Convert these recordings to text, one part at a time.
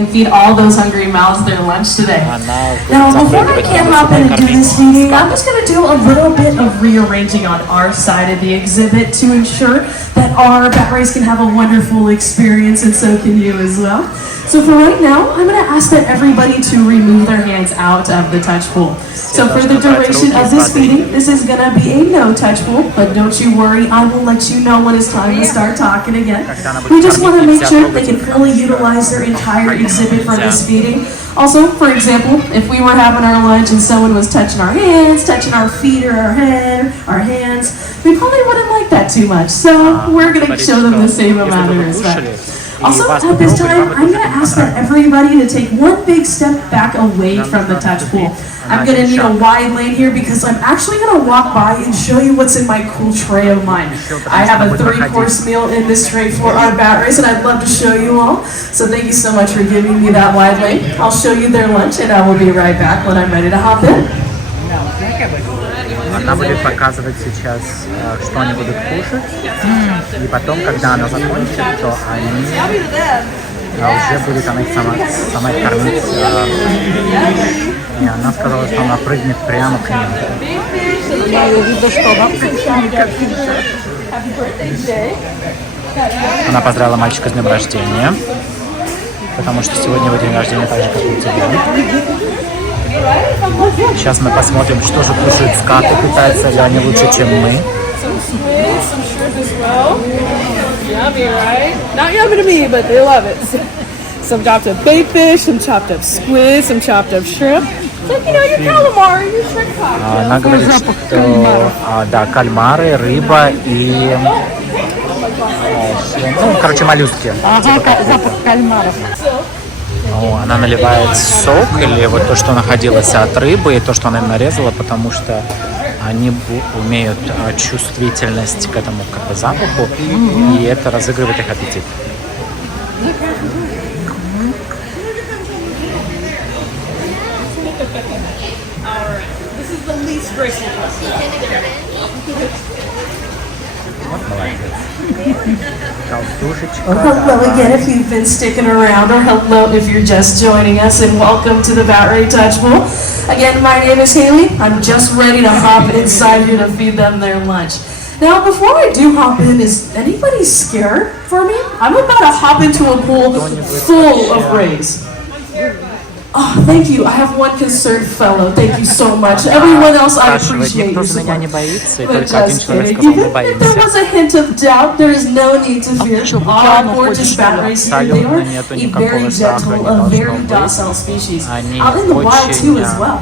and feed all those hungry mouths their lunch today. Now, before I can hop in and do this feeding, I'm just going to do a little bit of rearranging on our side of the exhibit to ensure that our bat rays can have a wonderful experience, and so can you as well. So for right now, I'm going to ask that everybody to remove their hands out of the touch pool. So for the duration of this feeding, this is going to be a no-touch pool, but don't you worry, I will let you know when it's time to start talking again. We just want to make sure they can fully utilize their entire exhibit for this feeding. Also, for example, if we were having our lunch and someone was touching our hands, touching our feet or our head, our hands, we probably wouldn't like that too much. So we're going to show them the same amount of respect. Also, at this time, I'm going to ask that everybody to take one big step back away from the touch pool. I'm going to need a wide lane here because I'm actually going to walk by and show you what's in my cool tray of mine. I have a 3-course meal in this tray for our bat rays, and I'd love to show you all. So thank you so much for giving me that wide lane. I'll show you their lunch, and I will be right back when I'm ready to hop in. Она будет показывать сейчас, что они будут кушать, и потом, когда она закончит, то они уже будет она их сама кормить. И она сказала, что она прыгнет прямо к ним. Я увидела, что она Она поздравила мальчика с днем рождения, потому что сегодня его день рождения так же, как у тебя. Сейчас мы посмотрим, что же кушают скаты, питаются ли они лучше, чем мы. Yummy, right? Not yummy to me, but they love it. Some chopped up bait fish, some chopped up squid, some chopped up shrimp. Like, you know, your calamari, your shrimp cocktail. Она говорит, что да, кальмары, рыба и ну, короче, моллюски. Ага, запах кальмаров. Она наливает сок или вот то, что находилось от рыбы, и то, что она им нарезала, потому что они имеют чувствительность к этому как бы запаху, и это разыгрывает их аппетит. Вот молодец. Well, hello again if you've been sticking around, or hello if you're just joining us, and welcome to the Bat Ray Touch Pool. Again, my name is Haley. I'm just ready to hop inside here to feed them their lunch. Now, before I do hop in, is anybody scared for me? I'm about to hop into a pool full of rays. Oh, thank you. I have one concerned fellow. Thank you so much. Everyone else, I appreciate your support. But just kidding. Even if there was a hint of doubt, there is no need to fear. All gorgeous bat rays here, they are a very gentle, a very docile species. Out in the wild too as well.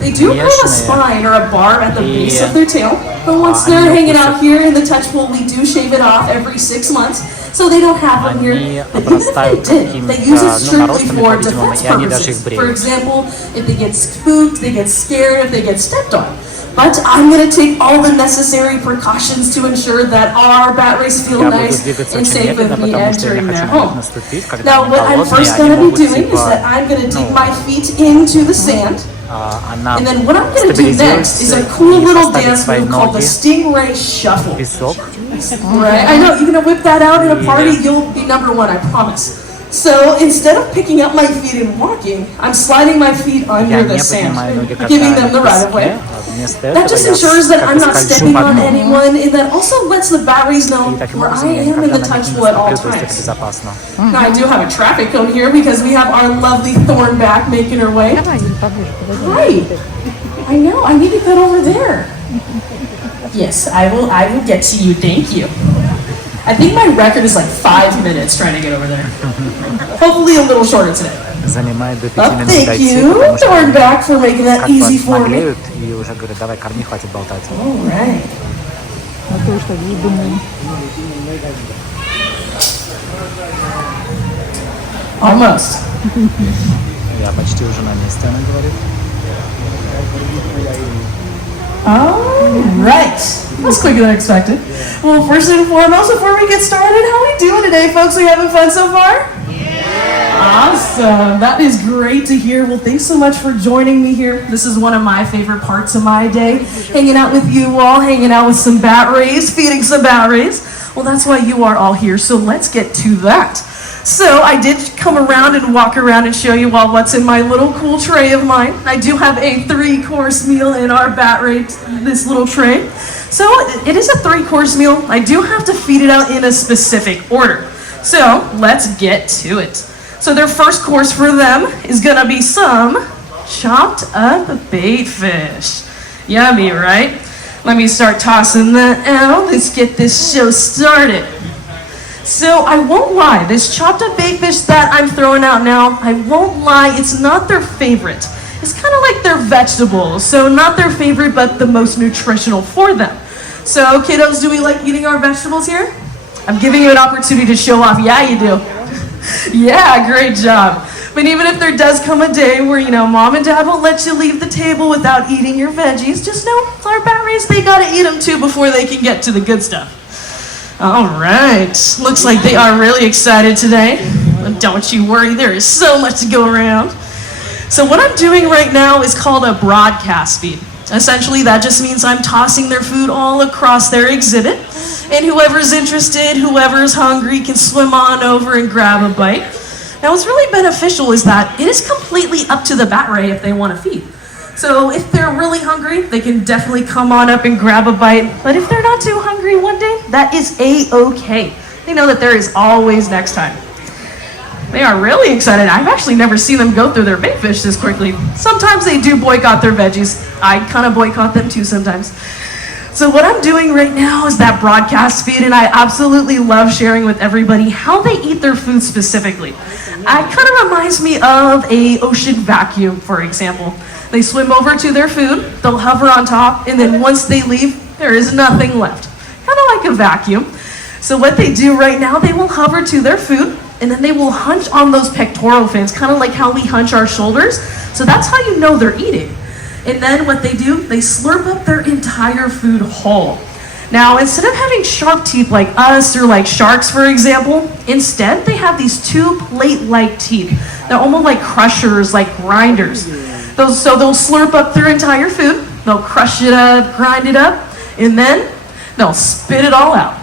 They do have a spine or a barb at the base of their tail, but once they're hanging out here in the touch pool, we do shave it off every 6 months. So they don't have them here, but even if they did, they use it strictly for defense purposes. For example, if they get spooked, they get scared, if they get stepped on. But I'm going to take all the necessary precautions to ensure that our bat rays feel nice and safe with me entering their home. Now, what I'm first going to be doing is that I'm going to dig my feet into the sand. And then what I'm going to do next is a cool little dance move called the Stingray Shuffle. Right? I know, you're going to whip that out in a party, you'll be number one, I promise. So instead of picking up my feet and walking, I'm sliding my feet under the sand, giving them the right of way. That just ensures that I'm not stepping on anyone, and that also lets the bat rays know where I am in the touch pool at all times. Now I do have a traffic cone here because we have our lovely thornback making her way. Right. I know, I need to get over there. Yes, I will get to you, thank you. I think my record is like 5 minutes trying to get over there. Hopefully a little shorter today. Oh, thank you, Thornback, for making that easy for me. All right. Almost. Я почти уже на месте, она говорит. All right. That's quicker than expected. Well, first and foremost, before we get started, how are we doing today, folks? Are we having fun so far? Yeah. Awesome. That is great to hear. Well, thanks so much for joining me here. This is one of my favorite parts of my day, hanging out with you all, hanging out with some bat rays, feeding some bat rays. Well, that's why you are all here, so let's get to that. So I did come around and walk around and show you all what's in my little cool tray of mine. I do have a 3-course meal in our bat rate, this little tray. So it is a 3-course meal. I do have to feed it out in a specific order. So let's get to it. So their first course for them is gonna be some chopped up bait fish. Yummy, right? Let me start tossing that out. Let's get this show started. So I won't lie, this chopped up bait fish that I'm throwing out now, I won't lie, it's not their favorite. It's kind of like their vegetables, so not their favorite, but the most nutritional for them. So kiddos, do we like eating our vegetables here? I'm giving you an opportunity to show off. Yeah, you do. Yeah, great job. But even if there does come a day where, mom and dad won't let you leave the table without eating your veggies, just know our bat rays, they gotta eat them too before they can get to the good stuff. All right, looks like they are really excited today. But don't you worry, there is so much to go around. So what I'm doing right now is called a broadcast feed. Essentially, that just means I'm tossing their food all across their exhibit, and whoever's interested, whoever's hungry can swim on over and grab a bite. Now, what's really beneficial is that it is completely up to the bat ray if they want to feed. So if they're really hungry, they can definitely come on up and grab a bite. But if they're not too hungry one day, that is a-okay. They know that there is always next time. They are really excited. I've actually never seen them go through their bait fish this quickly. Sometimes they do boycott their veggies. I kind of boycott them too sometimes. So what I'm doing right now is that broadcast feed, and I absolutely love sharing with everybody how they eat their food specifically. It kind of reminds me of a ocean vacuum, for example. They swim over to their food, they'll hover on top, and then once they leave, there is nothing left. Kind of like a vacuum. So what they do right now, they will hover to their food, and then they will hunch on those pectoral fins, kind of like how we hunch our shoulders. So that's how you know they're eating. And then what they do, they slurp up their entire food whole. Now, instead of having sharp teeth like us or like sharks, for example, instead they have these 2 plate-like teeth. They're almost like crushers, like grinders. So they'll slurp up their entire food, they'll crush it up, grind it up, and then they'll spit it all out.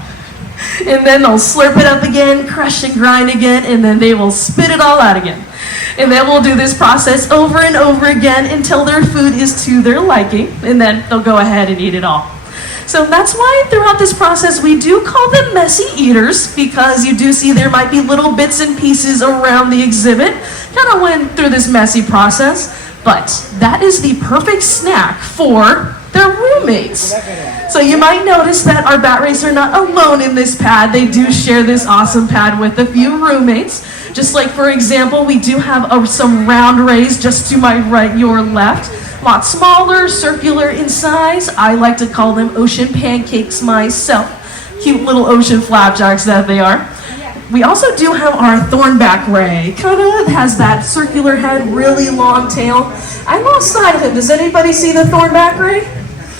And then they'll slurp it up again, crush and grind again, and then they will spit it all out again. And then we'll do this process over and over again until their food is to their liking, and then they'll go ahead and eat it all. So that's why throughout this process we do call them messy eaters, because you do see there might be little bits and pieces around the exhibit. Kind of went through this messy process, but that is the perfect snack for their roommates. So you might notice that our bat rays are not alone in this pad. They do share this awesome pad with a few roommates. Just like, for example, we do have some round rays just to my right, your left. A lot smaller, circular in size. I like to call them ocean pancakes myself. Cute little ocean flapjacks that they are. We also do have our thornback ray. Kind of has that circular head, really long tail. I lost sight of him. Does anybody see the thornback ray?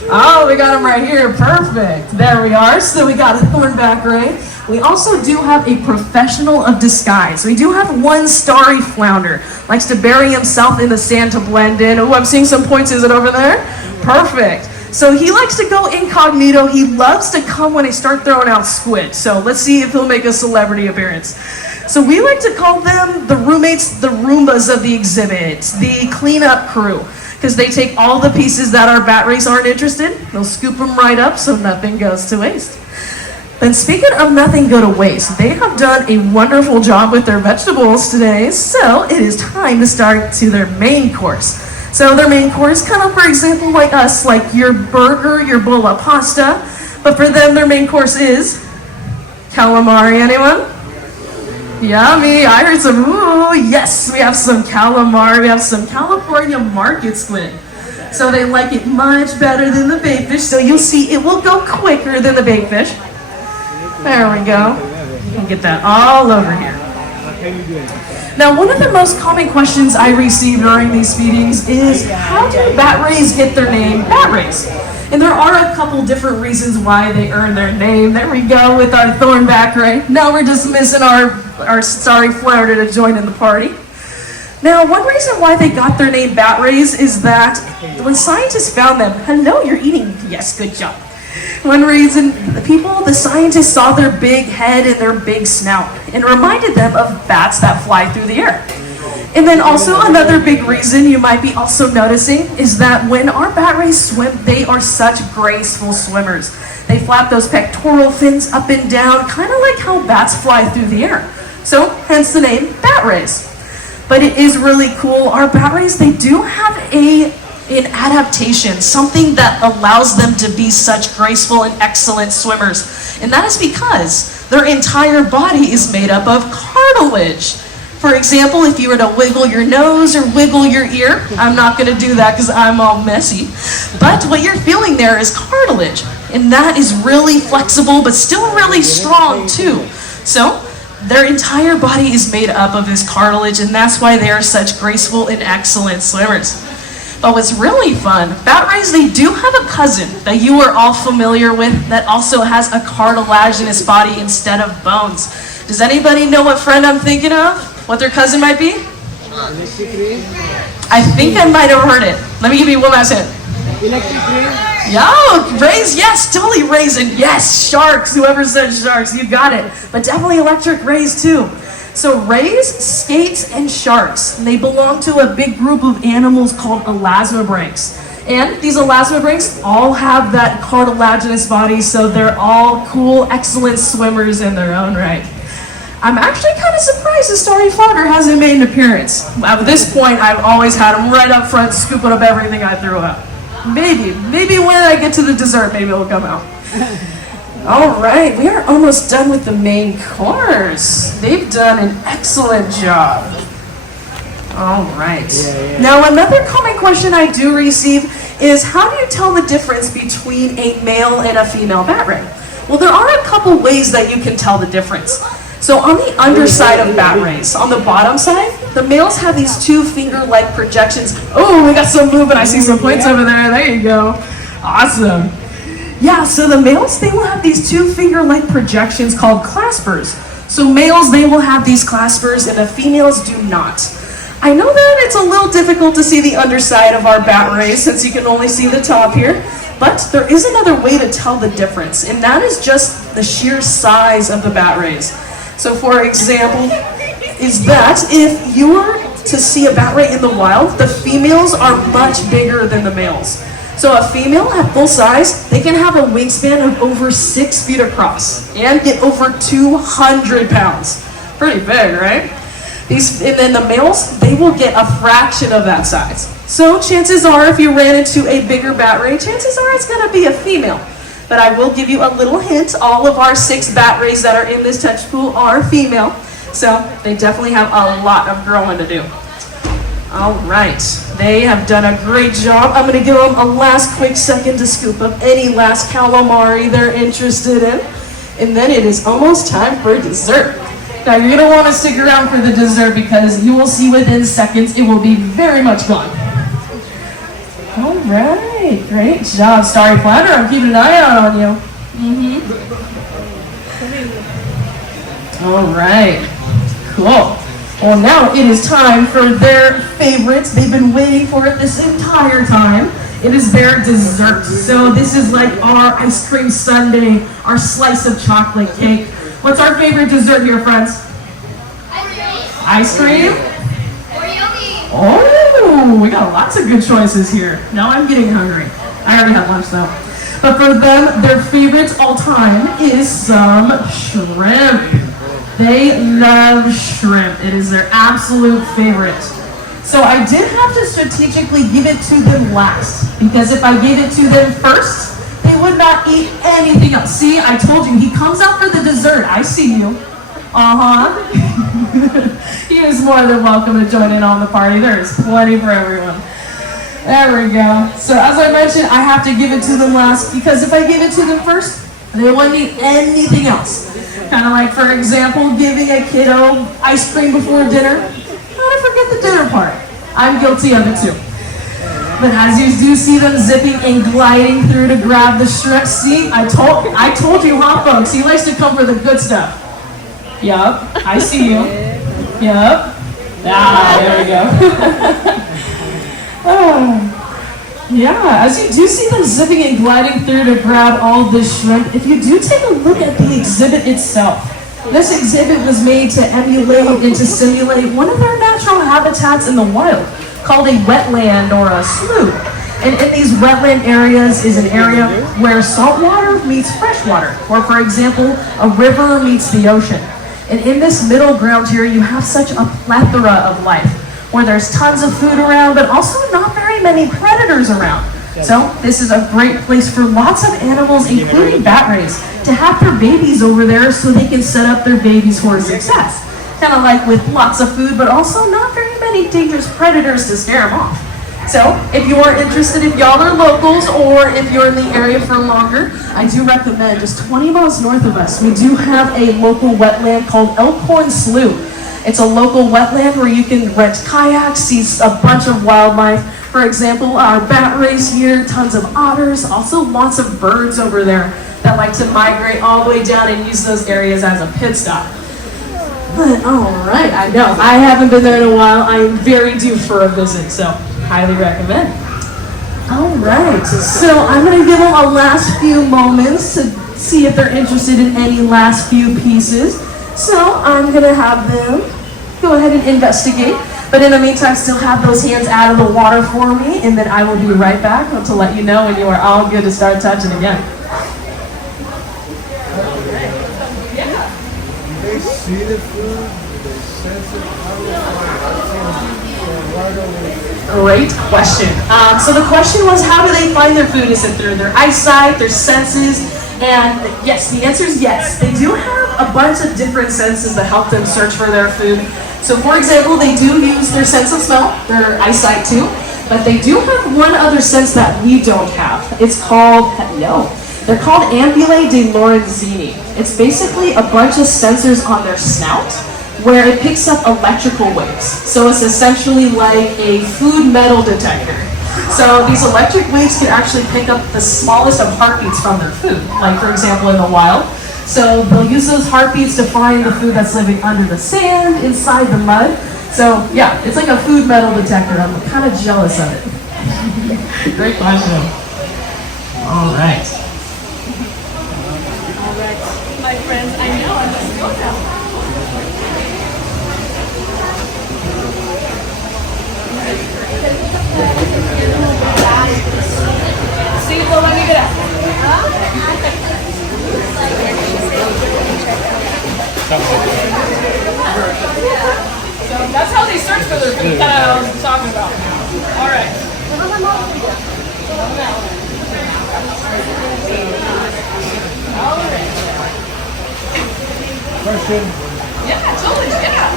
Oh, we got him right here. Perfect. There we are. So we got a thornback ray. We also do have a professional of disguise. We do have one starry flounder. Likes to bury himself in the sand to blend in. Oh, I'm seeing some points. Is it over there? Perfect. So he likes to go incognito. He loves to come when I start throwing out squid. So let's see if he'll make a celebrity appearance. So we like to call them the roommates, the Roombas of the exhibit, the cleanup crew, because they take all the pieces that our bat rays aren't interested. They'll scoop them right up so nothing goes to waste. Then speaking of nothing go to waste, they have done a wonderful job with their vegetables today. So it is time to start to their main course. So their main course, kind of for example like us, like your burger, your bowl of pasta. But for them, their main course is calamari. Anyone? Yummy. I heard some, ooh, yes, we have some calamari. We have some California market squid. So they like it much better than the bait fish. So you'll see it will go quicker than the bait fish. There we go. We'll get that all over here. Now, one of the most common questions I receive during these feedings is, how do bat rays get their name bat rays? And there are a couple different reasons why they earn their name. There we go with our thornback ray. Now we're just missing our starry flounder to join in the party. Now, one reason why they got their name bat rays is that when scientists found them, hello, you're eating, yes, good job. One reason, the scientists saw their big head and their big snout and reminded them of bats that fly through the air. And then also another big reason you might be also noticing is that when our bat rays swim, they are such graceful swimmers. They flap those pectoral fins up and down, kind of like how bats fly through the air. So, hence the name bat rays. But it is really cool. Our bat rays, they do have an adaptation, something that allows them to be such graceful and excellent swimmers. And that is because their entire body is made up of cartilage. For example, if you were to wiggle your nose or wiggle your ear, I'm not going to do that because I'm all messy, but what you're feeling there is cartilage, and that is really flexible but still really strong too. So their entire body is made up of this cartilage, and that's why they are such graceful and excellent swimmers. But what's really fun, bat rays, they do have a cousin that you are all familiar with that also has a cartilaginous body instead of bones. Does anybody know what friend I'm thinking of? What their cousin might be? I think I might have heard it. Let me give you one last hint. Yeah, rays, yes, totally rays, and yes, sharks. Whoever said sharks, you got it. But definitely electric rays too. So rays, skates, and sharks, they belong to a big group of animals called elasmobranchs. And these elasmobranchs all have that cartilaginous body, so they're all cool, excellent swimmers in their own right. I'm actually kind of surprised the starry flounder hasn't made an appearance. At this point, I've always had him right up front, scooping up everything I threw out. Maybe when I get to the dessert, maybe it'll come out. All right, we are almost done with the main course. They've done an excellent job. All right. Now, another common question I do receive is, how do you tell the difference between a male and a female bat ray? Well, there are a couple ways that you can tell the difference. So on the underside of bat rays, on the bottom side, the males have these two finger-like projections. Oh, we got some movement. I see some points over there. There you go. Awesome. Yeah, so the males, they will have these two finger-like projections called claspers. So males, they will have these claspers, and the females do not. I know that it's a little difficult to see the underside of our bat rays since you can only see the top here, but there is another way to tell the difference, and that is just the sheer size of the bat rays. So for example, is that if you were to see a bat ray in the wild, the females are much bigger than the males. So a female at full size, they can have a wingspan of over 6 feet across and get over 200 pounds. Pretty big, right? And then the males, they will get a fraction of that size. So chances are, if you ran into a bigger bat ray, chances are it's going to be a female. But I will give you a little hint. All of our 6 bat rays that are in this touch pool are female. So they definitely have a lot of growing to do. All right. They have done a great job. I'm going to give them a last quick second to scoop up any last calamari they're interested in. And then it is almost time for dessert. Now you're going to want to stick around for the dessert because you will see within seconds it will be very much gone. All right, great job, Starry Flounder. I'm keeping an eye out on you. All right, cool. Well, now it is time for their favorites. They've been waiting for it this entire time. It is their dessert. So this is like our ice cream sundae, our slice of chocolate cake. What's our favorite dessert here, friends? Ice cream? Oh, we got lots of good choices here. Now I'm getting hungry. I already had lunch though. But for them, their favorite all time is some shrimp. They love shrimp. It is their absolute favorite. So I did have to strategically give it to them last, because if I gave it to them first, they would not eat anything else. See, I told you, he comes out for the dessert. I see you. He is more than welcome to join in on the party. There is plenty for everyone. There we go. So as I mentioned, I have to give it to them last, because if I give it to them first, they won't eat anything else. Kind of like, for example, giving a kiddo ice cream before dinner. How to forget the dinner part? I'm guilty of it too. But as you do see them zipping and gliding through to grab the shrimp, see, I told you, huh, folks? He likes to come for the good stuff. Yup, I see you. Yup. Ah, there we go. Yeah, as you do see them zipping and gliding through to grab all this shrimp, if you do take a look at the exhibit itself, this exhibit was made to emulate and to simulate one of their natural habitats in the wild, called a wetland or a slough. And in these wetland areas is an area where salt water meets fresh water, or for example, a river meets the ocean. And in this middle ground here, you have such a plethora of life, where there's tons of food around, but also not very many predators around. So this is a great place for lots of animals, including bat rays, to have their babies over there so they can set up their babies for success. Kind of like with lots of food, but also not very many dangerous predators to scare them off. So if you are interested, if y'all are locals or if you're in the area for longer, I do recommend just 20 miles north of us, we do have a local wetland called Elkhorn Slough. It's a local wetland where you can rent kayaks, see a bunch of wildlife. For example, our bat rays here, tons of otters, also lots of birds over there that like to migrate all the way down and use those areas as a pit stop. But all right, I know, I haven't been there in a while. I am very due for a visit, so highly recommend. All right, so I'm gonna give them a last few moments to see if they're interested in any last few pieces. So I'm gonna have them go ahead and investigate. But in the meantime, still have those hands out of the water for me, and then I will be right back to let you know when you are all good to start touching again. They see the food, they sense it. Great question. So the question was, how do they find their food? Is it through their eyesight, their senses? And yes, the answer is yes. They do have a bunch of different senses that help them search for their food. So for example, they do use their sense of smell, their eyesight too, but they do have one other sense that we don't have. It's called, they're called ampullae de Lorenzini. It's basically a bunch of sensors on their snout where it picks up electrical waves. So it's essentially like a food metal detector. So these electric waves can actually pick up the smallest of heartbeats from their food, like for example in the wild. So they'll use those heartbeats to find the food that's living under the sand, inside the mud. So yeah, it's like a food metal detector. I'm kind of jealous of it. Great question. All right. All right, my friends, I know I must go now. See, so let me get out. So that's how they search for their food that I was talking about. All right. Question. Yeah, totally. Yeah.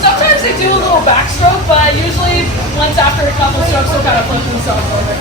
Sometimes they do a little backstroke, but usually once after a couple strokes, they'll kind of flip themselves over.